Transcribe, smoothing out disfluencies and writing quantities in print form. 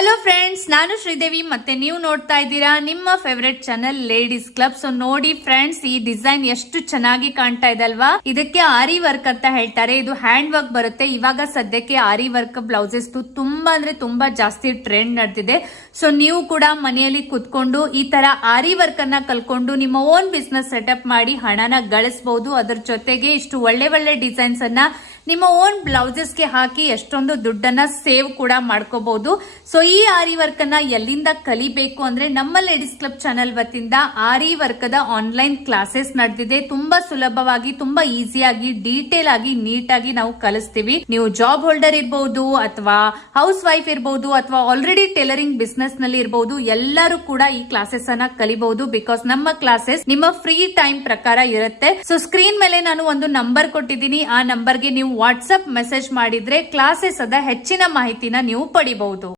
Hello friends, ನಾನು ಶ್ರೀದೇವಿ ಮತ್ತೆ ನೀವು ನೋಡ್ತಾ ಇದ್ದೀರಾ ನಿಮ್ಮ favourite channel ladies club. So ನೋಡಿ ಫ್ರೆಂಡ್ಸ್, ಈ ಡಿಸೈನ್ ಎಷ್ಟು ಚೆನ್ನಾಗಿ ಕಾಣ್ತಾ ಇದೆ ಅಲ್ವಾ. ಇದಕ್ಕೆ ಆರಿ ವರ್ಕ್ ಅಂತ ಹೇಳ್ತಾರೆ. ಇದು ಹ್ಯಾಂಡ್ ವರ್ಕ್ ಬರುತ್ತೆ. ಇವಾಗ ಸದ್ಯಕ್ಕೆ ಆರಿ ವರ್ಕ್ ಬ್ಲೌಸಸ್ ತುಂಬಾ ಅಂದ್ರೆ ತುಂಬಾ ಜಾಸ್ತಿ ಟ್ರೆಂಡ್ ನಡೆದಿದೆ. ಸೊ ನೀವು ಕೂಡ ಮನೆಯಲ್ಲಿ ಕುತ್ಕೊಂಡು ಈ ತರ ಆರಿ ವರ್ಕ್ ಅನ್ನ ಕಲ್ಕೊಂಡು ನಿಮ್ಮ ಓನ್ ಬಿಸ್ನೆಸ್ ಸೆಟಪ್ ಮಾಡಿ ಹಣನ ಗಳಿಸಬಹುದು. ಅದರ ಜೊತೆಗೆ ಇಷ್ಟು ಒಳ್ಳೆ ಒಳ್ಳೆ ಡಿಸೈನ್ಸ್ ಅನ್ನ ನಿಮ್ಮ ಓನ್ ಬ್ಲೌಸಸ್ ಗೆ ಹಾಕಿ ಎಷ್ಟೊಂದು ದುಡ್ಡನ್ನ ಸೇವ್ ಕೂಡ ಮಾಡ್ಕೋಬಹುದು. ಸೊ ಈ ಆರಿ ವರ್ಕ್ ಅನ್ನ ಎಲ್ಲಿಂದ ಕಲಿಬೇಕು ಅಂದ್ರೆ ನಮ್ಮ ಲೇಡೀಸ್ ಕ್ಲಬ್ ಚಾನೆಲ್ ವತಿಯಿಂದ ಆರಿ ವರ್ಕ್ ದ ಆನ್ಲೈನ್ ಕ್ಲಾಸಸ್ ನಡೆದಿದೆ. ತುಂಬಾ ಸುಲಭವಾಗಿ, ತುಂಬಾ ಈಸಿಯಾಗಿ, ಡೀಟೇಲ್ ಆಗಿ, ನೀಟ್ ಆಗಿ ನಾವು ಕಲಿಸ್ತೀವಿ. ನೀವು ಜಾಬ್ ಹೋಲ್ಡರ್ ಇರಬಹುದು, ಅಥವಾ ಹೌಸ್ ವೈಫ್ ಇರಬಹುದು, ಅಥವಾ ಆಲ್ರೆಡಿ ಟೈಲರಿಂಗ್ ಬಿಸ್ನೆಸ್ ನಲ್ಲಿ ಇರಬಹುದು, ಎಲ್ಲರೂ ಕೂಡ ಈ ಕ್ಲಾಸಸ್ ಅನ್ನ ಕಲಿಬಹುದು. ಬಿಕಾಸ್ ನಮ್ಮ ಕ್ಲಾಸಸ್ ನಿಮ್ಮ ಫ್ರೀ ಟೈಮ್ ಪ್ರಕಾರ ಇರುತ್ತೆ. ಸೊ ಸ್ಕ್ರೀನ್ ಮೇಲೆ ನಾನು ಒಂದು ನಂಬರ್ ಕೊಟ್ಟಿದ್ದೀನಿ. ಆ ನಂಬರ್ಗೆ ನೀವು ವಾಟ್ಸ್ಆಪ್ ಮೆಸೇಜ್ ಮಾಡಿದ್ರೆ ಕ್ಲಾಸಸ್ ಅದ ಹೆಚ್ಚಿನ ಮಾಹಿತಿನ ನೀವು ಪಡಿಬಹುದು.